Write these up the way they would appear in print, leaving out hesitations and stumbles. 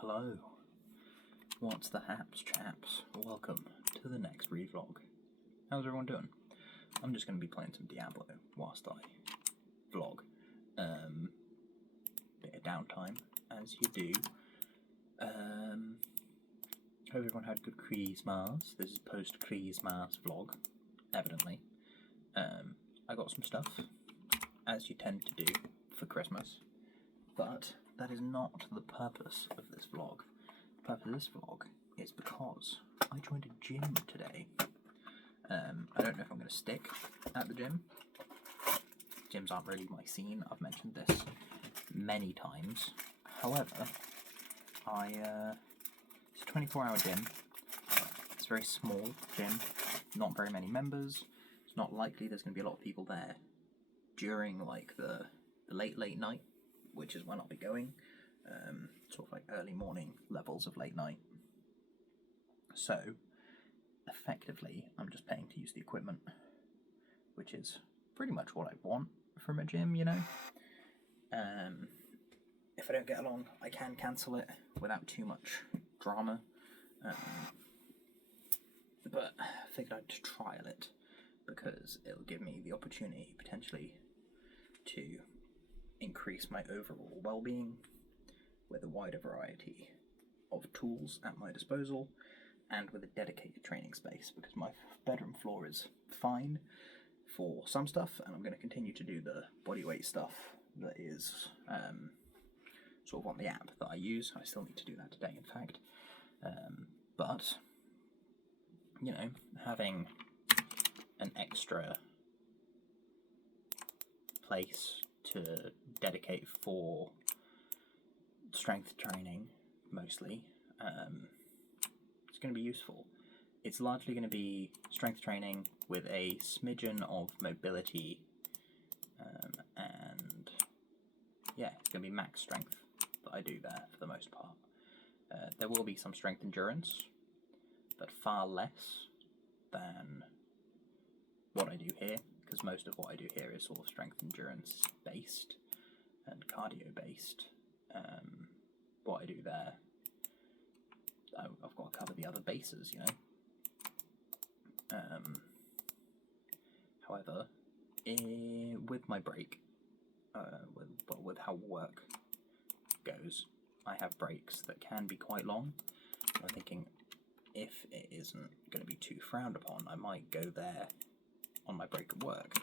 Hello, what's the haps, chaps? Welcome to the next ReeVlog. How's everyone doing? I'm just going to be playing some Diablo whilst I vlog. Bit of downtime, as you do. Hope everyone had a good Christmas. This is post-Christmas vlog, evidently. I got some stuff, as you tend to do for Christmas, but that is not the purpose of this vlog. The purpose of this vlog is because I joined a gym today. I don't know if I'm going to stick at the gym. Gyms aren't really my scene. I've mentioned this many times. However, it's a 24-hour gym. It's a very small gym, not very many members. It's not likely there's going to be a lot of people there during like the late night, which is when I'll be going, sort of like early morning levels of late night. So, effectively, I'm just paying to use the equipment, which is pretty much what I want from a gym, you know. If I don't get along, I can cancel it without too much drama. But I figured I'd trial it because it'll give me the opportunity potentially to increase my overall well-being with a wider variety of tools at my disposal and with a dedicated training space, because my bedroom floor is fine for some stuff and I'm going to continue to do the bodyweight stuff that is sort of on the app that I use. I still need to do that today, in fact. But, you know, having an extra place to dedicate for strength training, mostly, it's going to be useful. It's largely going to be strength training with a smidgen of mobility, and yeah, it's going to be max strength that I do there for the most part. There will be some strength endurance, but far less than what I do here, because most of what I do here is sort of strength endurance based and cardio based. What I do there, I've got to cover the other bases, you know. However, with my break, with how work goes, I have breaks that can be quite long. I'm thinking, if it isn't going to be too frowned upon, I might go there on my break at work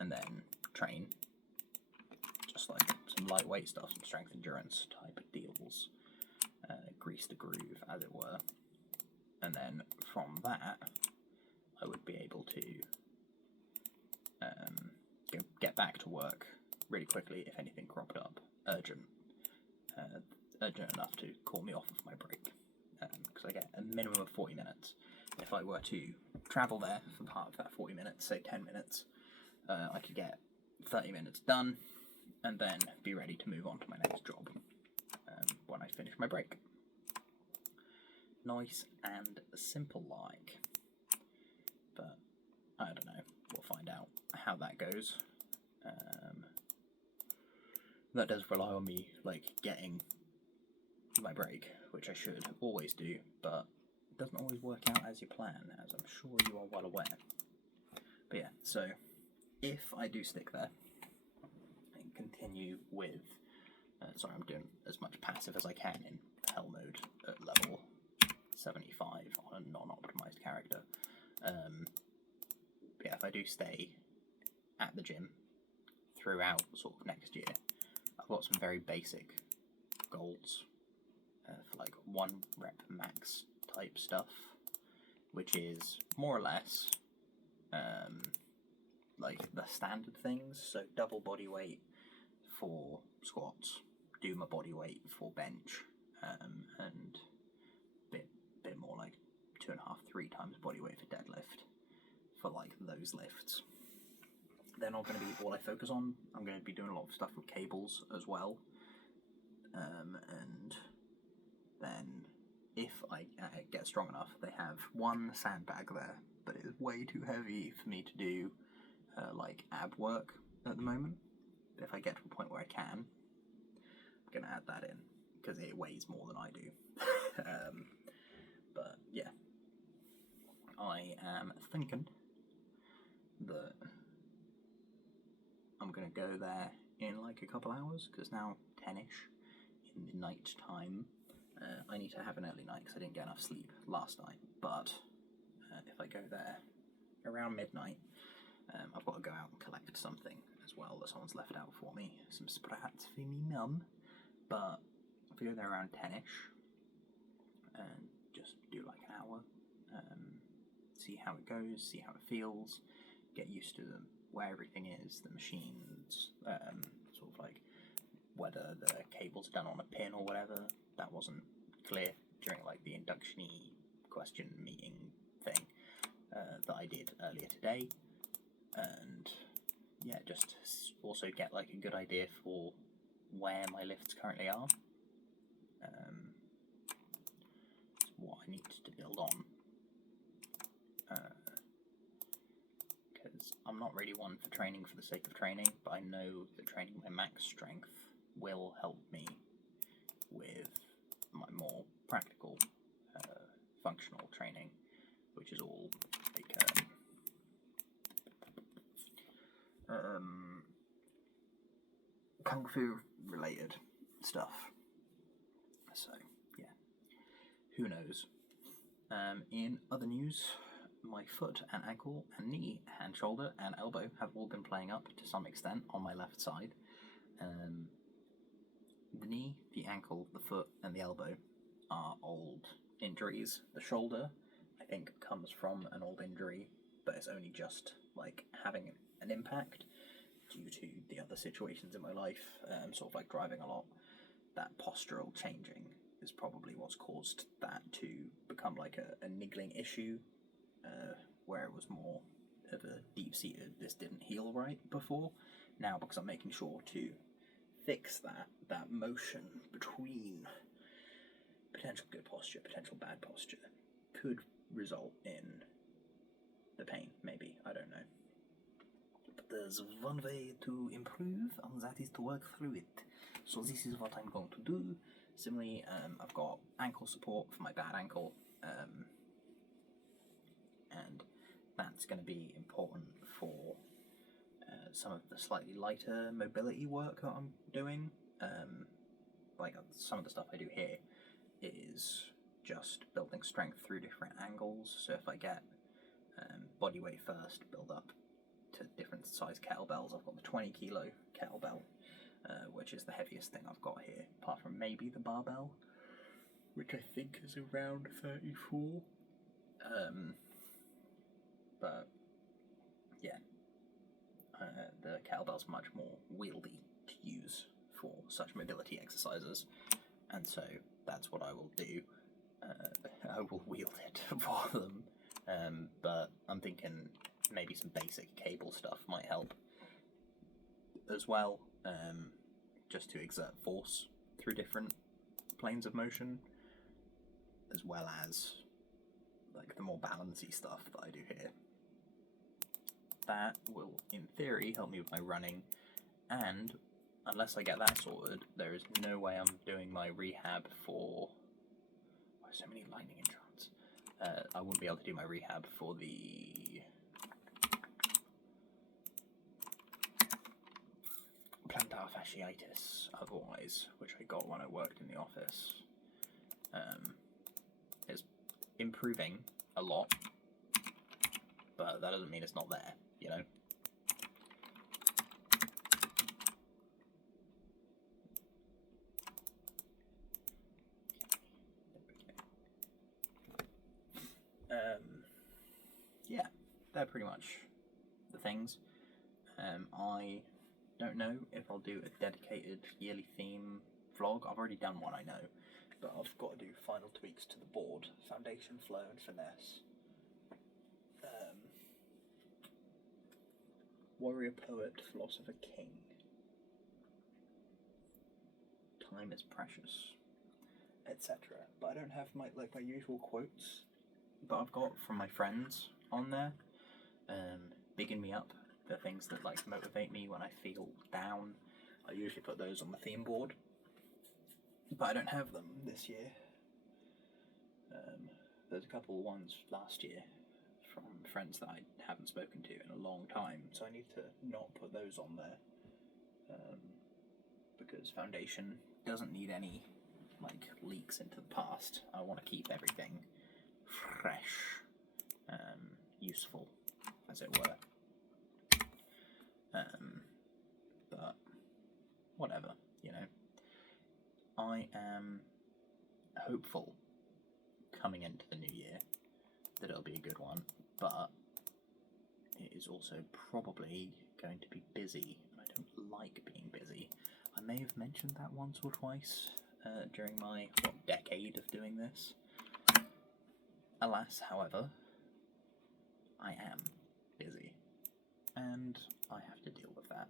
and then train just like some lightweight stuff, some strength endurance type of deals, grease the groove as it were, and then from that I would be able to get back to work really quickly if anything cropped up urgent enough to call me off of my break, because I get a minimum of 40 minutes. If I were to travel there for part of that 40 minutes, say 10 minutes, I could get 30 minutes done and then be ready to move on to my next job when I finish my break. Nice and simple like. But I don't know, we'll find out how that goes. That does rely on me like getting my break, which I should always do, but it doesn't always work out as you plan, as I'm sure you are well aware. But yeah, so if I do stick there and continue with, sorry, I'm doing as much passive as I can in hell mode at level 75 on a non-optimized character. But yeah, if I do stay at the gym throughout sort of next year, I've got some very basic goals for like 1 rep max type stuff, which is more or less like the standard things. So double body weight for squats, do my body weight for bench, and bit more like 2.5, 3 times body weight for deadlift for like those lifts. They're not going to be all I focus on. I'm going to be doing a lot of stuff with cables as well, and then if I get strong enough, they have one sandbag there, but it is way too heavy for me to do like ab work at the moment. But if I get to a point where I can, I'm going to add that in. because it weighs more than I do. But yeah, I am thinking that I'm gonna go there in like a couple hours, because now 10ish in the night time. I need to have an early night because I didn't get enough sleep last night, but if I go there around midnight, I've got to go out and collect something as well that someone's left out for me, some sprats for me mum. But if I go there around 10ish and just do like an hour, see how it goes, see how it feels, get used to where everything is, the machines, sort of like whether the cable's done on a pin or whatever. That wasn't clear during like the induction-y question meeting thing that I did earlier today. And yeah, just also get like a good idea for where my lifts currently are, what I need to build on, because I'm not really one for training for the sake of training, but I know that training my max strength will help me with my more practical functional training, which is all like kung fu related stuff. So yeah, who knows. In other news, my foot and ankle and knee and shoulder and elbow have all been playing up to some extent on my left side. The knee, the ankle, the foot and the elbow are old injuries. The shoulder, I think, comes from an old injury, but it's only just like having an impact due to the other situations in my life, sort of like driving a lot. That postural changing is probably what's caused that to become like a niggling issue, where it was more of a deep-seated, this didn't heal right before. Now, because I'm making sure to fix that motion between potential good posture, potential bad posture, could result in the pain, maybe, I don't know. But there's one way to improve, and that is to work through it. So this is what I'm going to do. Similarly, I've got ankle support for my bad ankle, and that's going to be important for some of the slightly lighter mobility work that I'm doing. Like some of the stuff I do here is just building strength through different angles. So if I get body weight first, build up to different size kettlebells. I've got the 20 kilo kettlebell, which is the heaviest thing I've got here, apart from maybe the barbell, which I think is around 34. But yeah, the kettlebell's much more wieldy to use for such mobility exercises, and so that's what I will do. I will wield it for them, but I'm thinking maybe some basic cable stuff might help as well, just to exert force through different planes of motion, as well as like the more balancey stuff that I do here. That will, in theory, help me with my running, and unless I get that sorted, there is no way I'm doing my rehab for... Why so many lightning enchants? I wouldn't be able to do my rehab for the plantar fasciitis otherwise, which I got when I worked in the office. It's improving a lot, but that doesn't mean it's not there, you know? Yeah, they're pretty much the things. I don't know if I'll do a dedicated yearly theme vlog. I've already done one, I know, but I've got to do final tweaks to the board, foundation, flow and finesse. Warrior, poet, philosopher, king. Time is precious, etc. But I don't have my usual quotes that I've got from my friends on there, bigging me up, the things that like motivate me when I feel down. I usually put those on the theme board. but I don't have them this year. There's a couple of ones last year from friends that I haven't spoken to in a long time, so I need to not put those on there, because foundation doesn't need any like leaks into the past. I want to keep everything fresh, useful, as it were. But whatever, you know. I am hopeful coming into the new year that it'll be a good one, but it is also probably going to be busy. I don't like being busy. I may have mentioned that once or twice during my decade of doing this. Alas, however, I am busy, and I have to deal with that.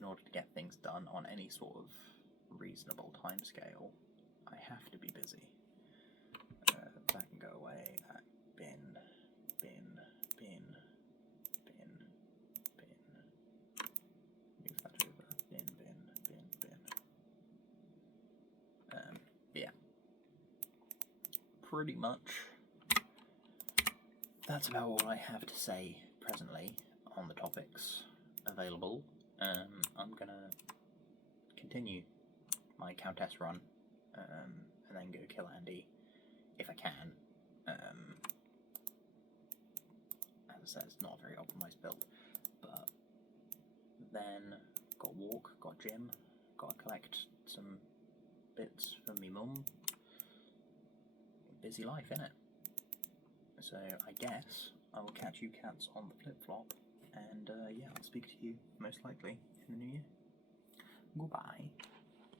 In order to get things done on any sort of reasonable timescale, I have to be busy. That can go away. That bin. Move that over. Bin. Yeah. Pretty much. That's about all I have to say presently on the topics available. I'm gonna continue my Countess run, and then go kill Andy if I can. As I said, it's not a very optimised build, but then got walk, got gym, got to collect some bits from me mum. Busy life, innit? So I guess I will catch you cats on the flip-flop, and yeah, I'll speak to you most likely in the new year. Goodbye.